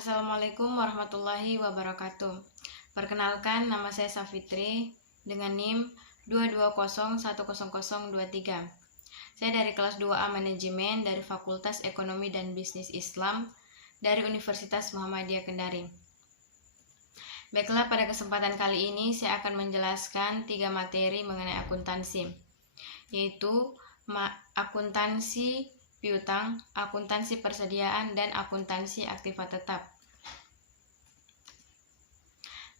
Assalamualaikum warahmatullahi wabarakatuh. Perkenalkan, nama saya Safitri dengan NIM 220100023. Saya dari kelas 2A Manajemen dari Fakultas Ekonomi dan Bisnis Islam dari Universitas Muhammadiyah Kendari. Baiklah, pada kesempatan kali ini saya akan menjelaskan 3 materi mengenai akuntansi, yaitu akuntansi piutang, akuntansi persediaan, dan akuntansi aktiva tetap.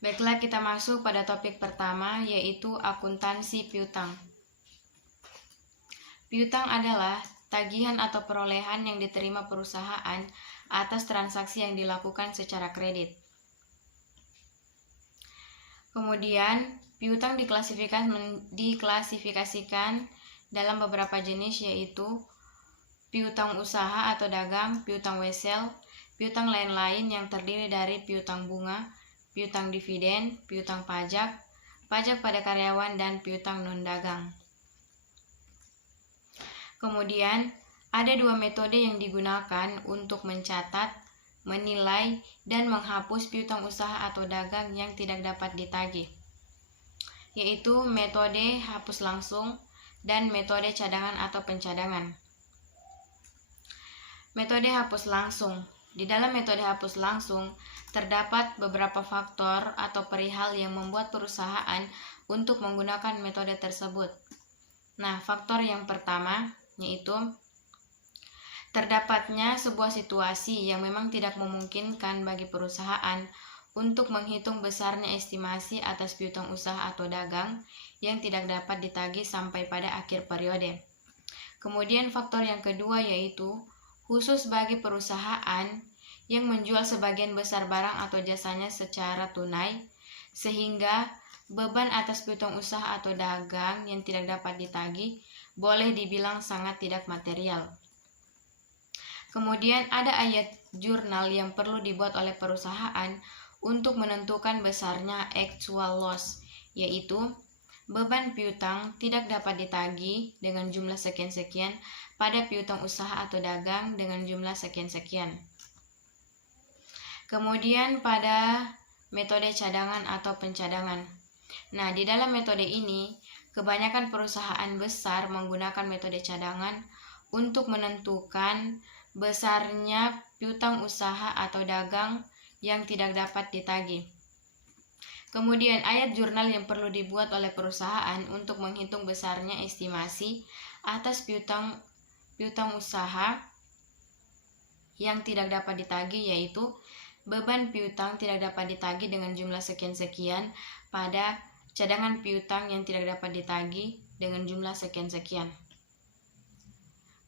Baiklah, kita masuk pada topik pertama, yaitu akuntansi piutang. Piutang adalah tagihan atau perolehan yang diterima perusahaan atas transaksi yang dilakukan secara kredit. Kemudian, piutang diklasifikasikan dalam beberapa jenis, yaitu piutang usaha atau dagang, piutang wesel, piutang lain-lain yang terdiri dari piutang bunga, piutang dividen, piutang pajak, pajak pada karyawan, dan piutang non-dagang. Kemudian, ada 2 metode yang digunakan untuk mencatat, menilai, dan menghapus piutang usaha atau dagang yang tidak dapat ditagih, yaitu metode hapus langsung dan metode cadangan atau pencadangan. Metode hapus langsung. Di dalam metode hapus langsung, terdapat beberapa faktor atau perihal yang membuat perusahaan untuk menggunakan metode tersebut. Nah, faktor yang pertama yaitu terdapatnya sebuah situasi yang memang tidak memungkinkan bagi perusahaan untuk menghitung besarnya estimasi atas piutang usaha atau dagang yang tidak dapat ditagih sampai pada akhir periode. Kemudian faktor yang kedua yaitu khusus bagi perusahaan yang menjual sebagian besar barang atau jasanya secara tunai, sehingga beban atas piutang usaha atau dagang yang tidak dapat ditagih boleh dibilang sangat tidak material. Kemudian ada ayat jurnal yang perlu dibuat oleh perusahaan untuk menentukan besarnya actual loss, yaitu beban piutang tidak dapat ditagih dengan jumlah sekian-sekian pada piutang usaha atau dagang dengan jumlah sekian-sekian. Kemudian pada metode cadangan atau pencadangan. Nah, di dalam metode ini, kebanyakan perusahaan besar menggunakan metode cadangan untuk menentukan besarnya piutang usaha atau dagang yang tidak dapat ditagih. Kemudian ayat jurnal yang perlu dibuat oleh perusahaan untuk menghitung besarnya estimasi atas piutang usaha yang tidak dapat ditagih, yaitu beban piutang tidak dapat ditagih dengan jumlah sekian-sekian pada cadangan piutang yang tidak dapat ditagih dengan jumlah sekian-sekian.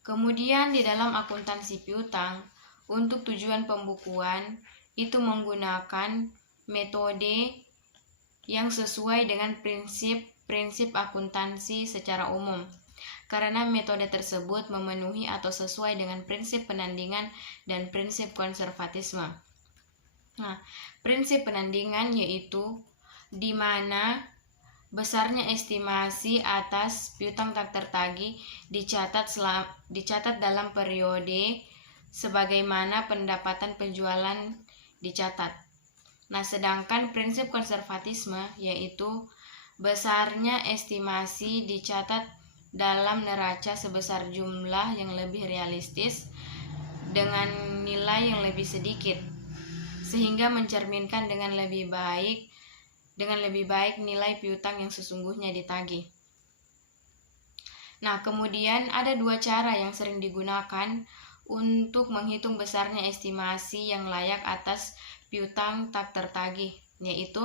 Kemudian di dalam akuntansi piutang, untuk tujuan pembukuan itu menggunakan metode yang sesuai dengan prinsip akuntansi secara umum, karena metode tersebut memenuhi atau sesuai dengan prinsip penandingan dan prinsip konservatisme. Nah, prinsip penandingan yaitu di mana besarnya estimasi atas piutang tak tertagih dicatat dalam periode sebagaimana pendapatan penjualan dicatat. Nah, sedangkan prinsip konservatisme yaitu besarnya estimasi dicatat dalam neraca sebesar jumlah yang lebih realistis dengan nilai yang lebih sedikit, sehingga mencerminkan dengan lebih baik nilai piutang yang sesungguhnya ditagih. Nah, kemudian ada 2 cara yang sering digunakan untuk menghitung besarnya estimasi yang layak atas piutang tak tertagih, yaitu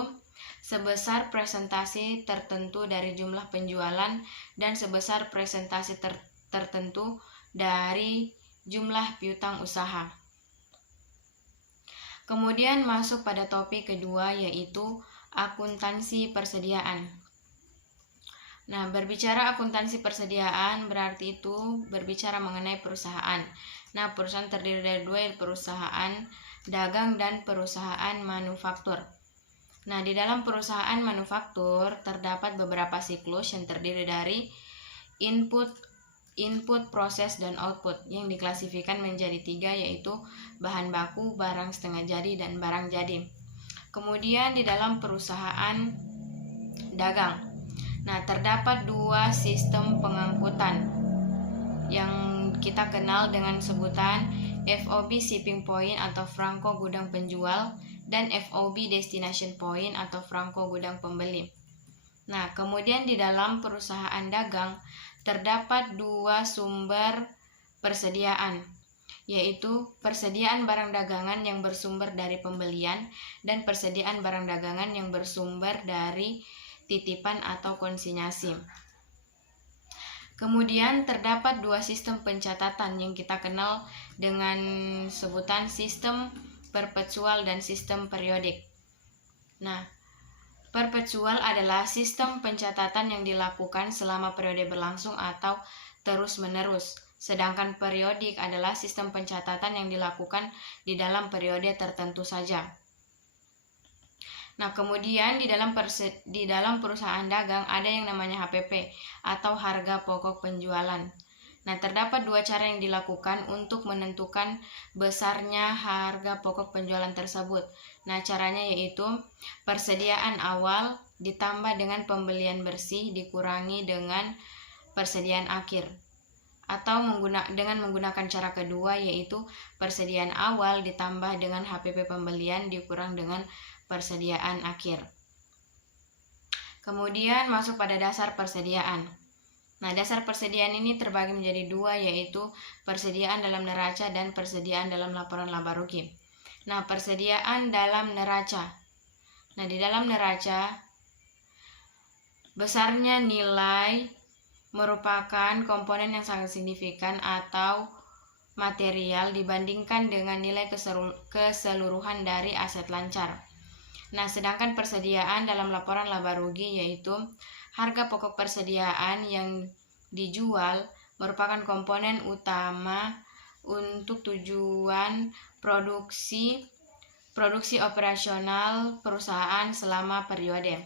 sebesar presentasi tertentu dari jumlah penjualan dan sebesar presentasi tertentu dari jumlah piutang usaha. Kemudian masuk pada topik kedua, yaitu akuntansi persediaan. Nah, berbicara akuntansi persediaan berarti itu berbicara mengenai perusahaan. Nah, perusahaan terdiri dari 2, perusahaan dagang dan perusahaan manufaktur. Nah, di dalam perusahaan manufaktur terdapat beberapa siklus yang terdiri dari input, input, proses, dan output yang diklasifikasikan menjadi 3, yaitu bahan baku, barang setengah jadi, dan barang jadi. Kemudian di dalam perusahaan dagang, nah terdapat 2 sistem pengangkutan yang kita kenal dengan sebutan FOB shipping point atau Franko gudang penjual dan FOB destination point atau Franko gudang pembeli. Nah, kemudian di dalam perusahaan dagang terdapat 2 sumber persediaan, yaitu persediaan barang dagangan yang bersumber dari pembelian dan persediaan barang dagangan yang bersumber dari titipan atau konsinyasi. Kemudian terdapat 2 sistem pencatatan yang kita kenal dengan sebutan sistem perpetual dan sistem periodik. Nah, perpetual adalah sistem pencatatan yang dilakukan selama periode berlangsung atau terus-menerus. Sedangkan periodik adalah sistem pencatatan yang dilakukan di dalam periode tertentu saja. Nah, kemudian di dalam perusahaan dagang ada yang namanya HPP atau harga pokok penjualan. Nah, terdapat 2 cara yang dilakukan untuk menentukan besarnya harga pokok penjualan tersebut. Nah, caranya yaitu persediaan awal ditambah dengan pembelian bersih dikurangi dengan persediaan akhir. Atau dengan menggunakan cara kedua, yaitu persediaan awal ditambah dengan HPP pembelian dikurang dengan persediaan akhir. Kemudian masuk pada dasar persediaan. Nah, dasar persediaan ini terbagi menjadi 2, yaitu persediaan dalam neraca dan persediaan dalam laporan laba rugi. Nah, persediaan dalam neraca. Nah, di dalam neraca, besarnya nilai merupakan komponen yang sangat signifikan atau material dibandingkan dengan nilai keseluruhan dari aset lancar. Nah, sedangkan persediaan dalam laporan laba rugi yaitu harga pokok persediaan yang dijual merupakan komponen utama untuk tujuan produksi operasional perusahaan selama periode.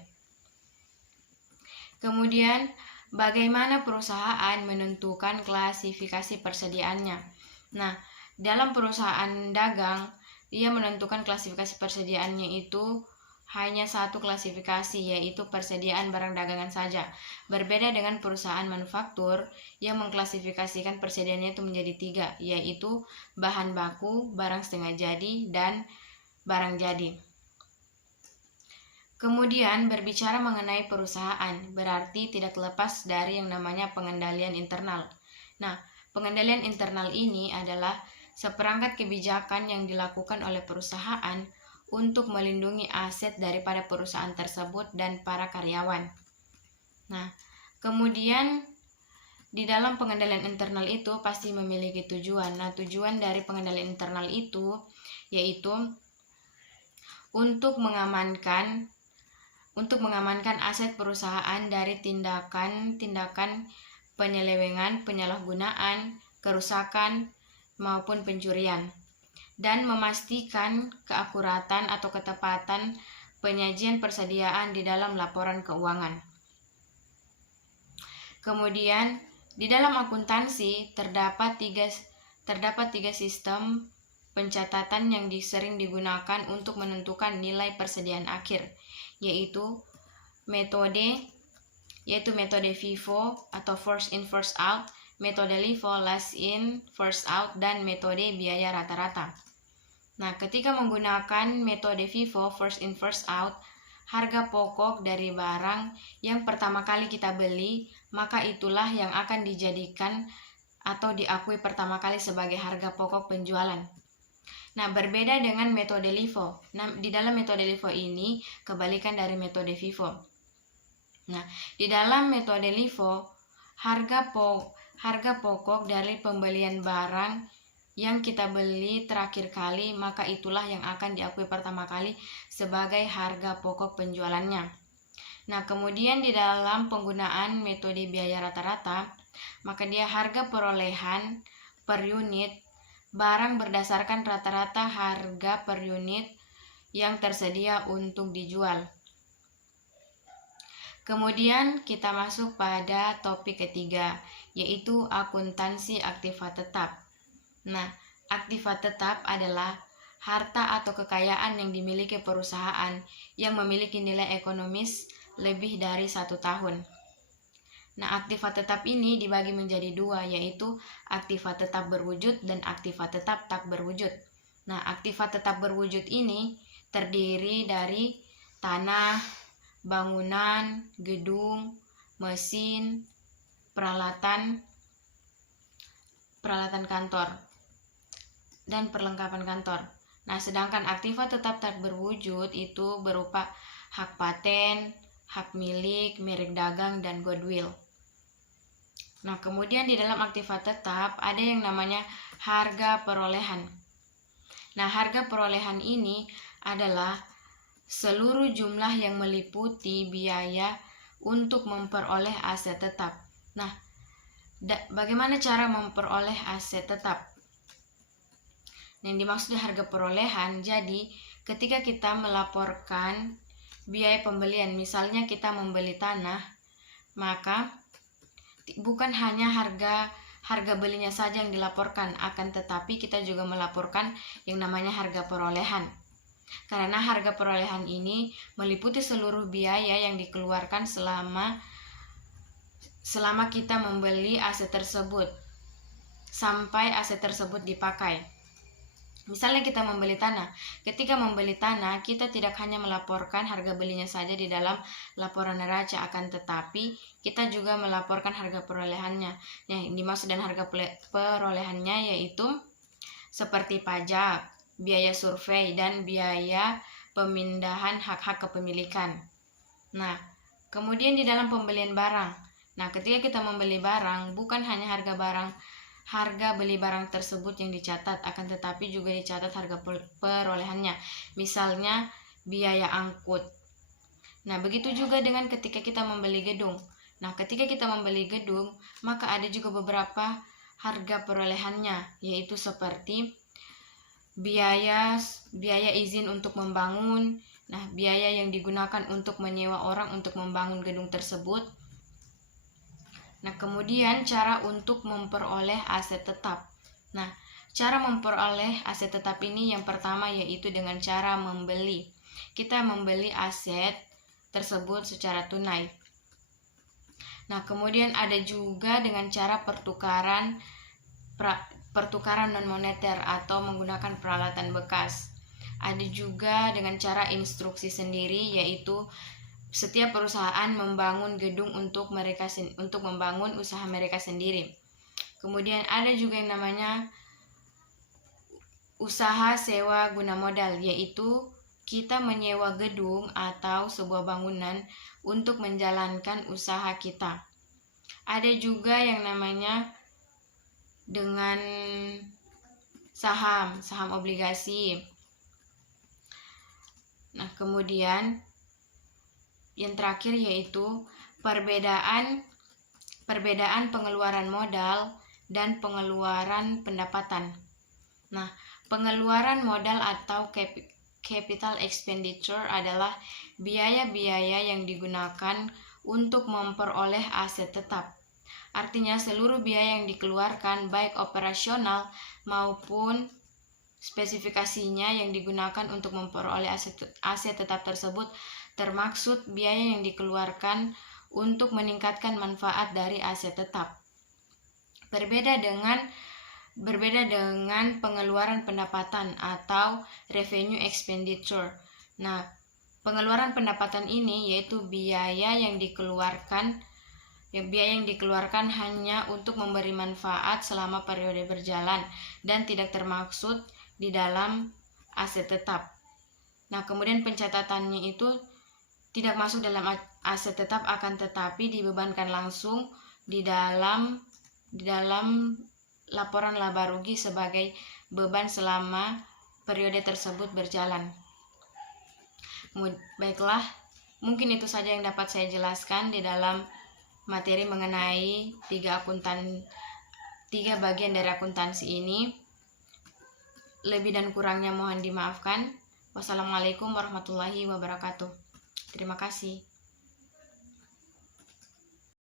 Kemudian, bagaimana perusahaan menentukan klasifikasi persediaannya? Nah, dalam perusahaan dagang, ia menentukan klasifikasi persediaannya itu hanya 1 klasifikasi, yaitu persediaan barang dagangan saja. Berbeda dengan perusahaan manufaktur yang mengklasifikasikan persediaannya itu menjadi 3, yaitu bahan baku, barang setengah jadi, dan barang jadi. Kemudian berbicara mengenai perusahaan berarti tidak lepas dari yang namanya pengendalian internal. Nah, pengendalian internal ini adalah seperangkat kebijakan yang dilakukan oleh perusahaan untuk melindungi aset daripada perusahaan tersebut dan para karyawan. Nah, kemudian di dalam pengendalian internal itu pasti memiliki tujuan. Nah, tujuan dari pengendalian internal itu yaitu untuk mengamankan aset perusahaan dari tindakan penyelewengan, penyalahgunaan, kerusakan, maupun pencurian, dan memastikan keakuratan atau ketepatan penyajian persediaan di dalam laporan keuangan. Kemudian, di dalam akuntansi terdapat tiga sistem pencatatan yang sering digunakan untuk menentukan nilai persediaan akhir, yaitu metode FIFO atau first in first out, metode LIFO last in first out, dan metode biaya rata-rata. Nah, ketika menggunakan metode FIFO first in first out, harga pokok dari barang yang pertama kali kita beli, maka itulah yang akan dijadikan atau diakui pertama kali sebagai harga pokok penjualan. Nah, berbeda dengan metode LIFO. Nah, di dalam metode LIFO ini kebalikan dari metode FIFO. Nah, di dalam metode LIFO, harga pokok dari pembelian barang yang kita beli terakhir kali, maka itulah yang akan diakui pertama kali sebagai harga pokok penjualannya. Nah, kemudian di dalam penggunaan metode biaya rata-rata, maka dia harga perolehan per unit barang berdasarkan rata-rata harga per unit yang tersedia untuk dijual. Kemudian kita masuk pada topik ketiga, yaitu akuntansi aktiva tetap. Nah, aktiva tetap adalah harta atau kekayaan yang dimiliki perusahaan yang memiliki nilai ekonomis lebih dari 1 tahun. Nah, aktiva tetap ini dibagi menjadi dua, yaitu aktiva tetap berwujud dan aktiva tetap tak berwujud. Nah, aktiva tetap berwujud ini terdiri dari tanah, bangunan, gedung, mesin, peralatan kantor, dan perlengkapan kantor. Nah, sedangkan aktiva tetap tak berwujud itu berupa hak paten, hak milik, merek dagang, dan goodwill. Nah, kemudian di dalam aktiva tetap ada yang namanya harga perolehan. Nah, harga perolehan ini adalah seluruh jumlah yang meliputi biaya untuk memperoleh aset tetap. Nah, bagaimana cara memperoleh aset tetap? Yang dimaksud harga perolehan, jadi ketika kita melaporkan biaya pembelian, misalnya kita membeli tanah, maka bukan hanya harga belinya saja yang dilaporkan, akan tetapi kita juga melaporkan yang namanya harga perolehan. Karena harga perolehan ini meliputi seluruh biaya yang dikeluarkan selama kita membeli aset tersebut sampai aset tersebut dipakai. Misalnya kita membeli tanah. Ketika membeli tanah, kita tidak hanya melaporkan harga belinya saja di dalam laporan neraca, akan tetapi kita juga melaporkan harga perolehannya. Yang dimaksud dengan harga perolehannya yaitu seperti pajak, biaya survei, dan biaya pemindahan hak-hak kepemilikan. Nah, kemudian di dalam pembelian barang. Nah, ketika kita membeli barang, bukan hanya harga beli barang tersebut yang dicatat, akan tetapi juga dicatat harga perolehannya, misalnya biaya angkut. Nah, begitu juga dengan ketika kita membeli gedung. Nah, ketika kita membeli gedung, maka ada juga beberapa harga perolehannya, yaitu seperti biaya izin untuk membangun, nah biaya yang digunakan untuk menyewa orang untuk membangun gedung tersebut. Nah, kemudian cara untuk memperoleh aset tetap. Nah, cara memperoleh aset tetap ini yang pertama yaitu dengan cara membeli. Kita membeli aset tersebut secara tunai. Nah, kemudian ada juga dengan cara pertukaran non-moneter atau menggunakan peralatan bekas. Ada juga dengan cara instruksi sendiri, yaitu setiap perusahaan membangun gedung untuk membangun usaha mereka sendiri. Kemudian ada juga yang namanya usaha sewa guna modal, yaitu kita menyewa gedung atau sebuah bangunan untuk menjalankan usaha kita. Ada juga yang namanya dengan saham obligasi. Nah, kemudian yang terakhir yaitu perbedaan pengeluaran modal dan pengeluaran pendapatan. Nah, pengeluaran modal atau capital expenditure adalah biaya-biaya yang digunakan untuk memperoleh aset tetap. Artinya seluruh biaya yang dikeluarkan baik operasional maupun spesifikasinya yang digunakan untuk memperoleh aset tetap tersebut, termaksud biaya yang dikeluarkan untuk meningkatkan manfaat dari aset tetap. Berbeda dengan pengeluaran pendapatan atau revenue expenditure. Nah, pengeluaran pendapatan ini yaitu biaya yang dikeluarkan hanya untuk memberi manfaat selama periode berjalan dan tidak termaksud di dalam aset tetap. Nah, kemudian pencatatannya itu tidak masuk dalam aset tetap, akan tetapi dibebankan langsung di dalam laporan laba rugi sebagai beban selama periode tersebut berjalan. Baiklah, mungkin itu saja yang dapat saya jelaskan di dalam materi mengenai tiga bagian dari akuntansi ini. Lebih dan kurangnya mohon dimaafkan. Wassalamualaikum warahmatullahi wabarakatuh. Terima kasih.